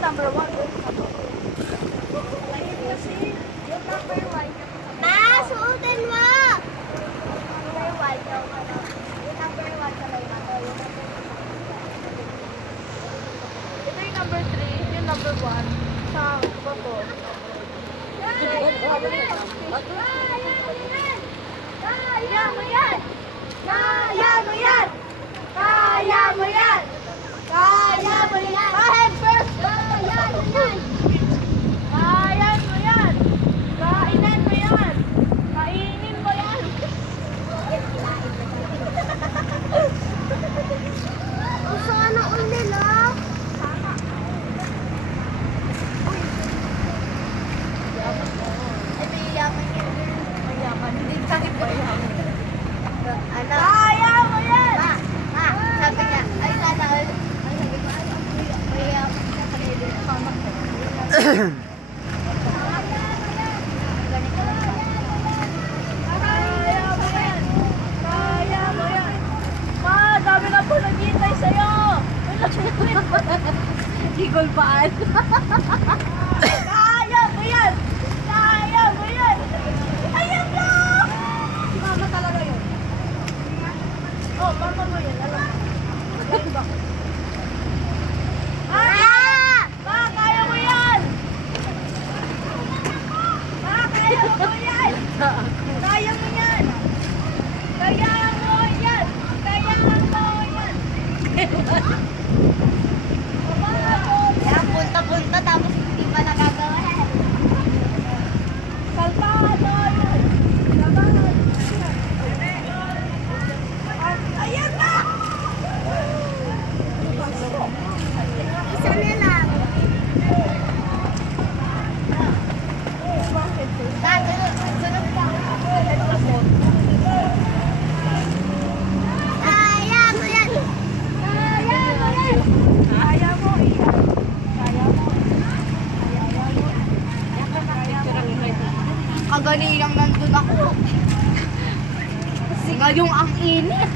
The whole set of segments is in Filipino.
number 1. Yung number 1. Ma, suotin mo! Number 1. Yung number 1 sa may mato. Ito yung number 3. Yung number 1. Sa bato. Kaya mo yan! Kaya mo yan! Kaya mo yan! Kaya mo yan! Head first! Kaya mo yan! Kaya mo yan! Kainan mo yan! Kainin mo yan! Ang sana all nila. Ay, may yaman yan. May yaman. Hindi sakit ko yan. Ano? Kaya mo yan! Ma, sabi niya, ay sana all. Ay, sabi ko, ano? Kaya, kanina, mama ko. Kaya mo yan! Kaya mo yan! Ma, dami na po naghihintay sa'yo! Gigol paan. Kaya mo yan! Kaya mo yan! Ayan na! Si mama talaga yun. Oh, mama mo yan. Alam mo. Galing ba? Ma! Ma, kaya mo yan! Ma, kaya mo yan! Kaya mo yan! Kaya mo yan! Kaya mo yan! Kaya punta-punta tapos hindi pa nagagawa. Kalpado yan! Laban! Ayan na! Isa na lang. Sunod ka. Kaya mo yan. Kaya mo yan! Kaya mo yan! Kaya mo! Kagalinang nandun ako. Kasi ngayong ang init.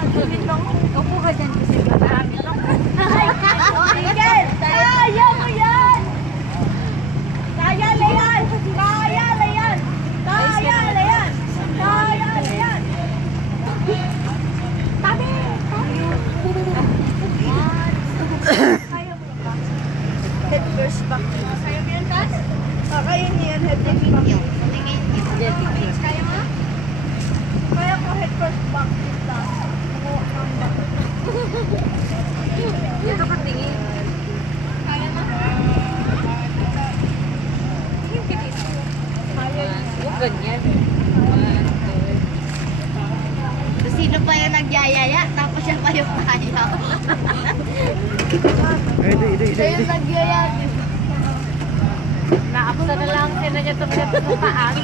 Nagulit lang. Upo ka dyan kasi marami lang. Miguel! Kaya mo yan! Kaya na yan! Kaya na yan! Kaya na yan! Kaya na yan! Tabi! Kaya mo ba? Head first back. Kaya mo yan, Cas? Kaya niya yan, head first back. Kaya mo? Kaya ko head first back. Dito ka tingin. Kaya na? Tingin ka dito. Kaya yun. Huwag ganyan. Sino pa yung nagyayaya? Tapos siya pa yung kaya. Siya yung nagyayaya. Naaksa na lang sila niya itong paa.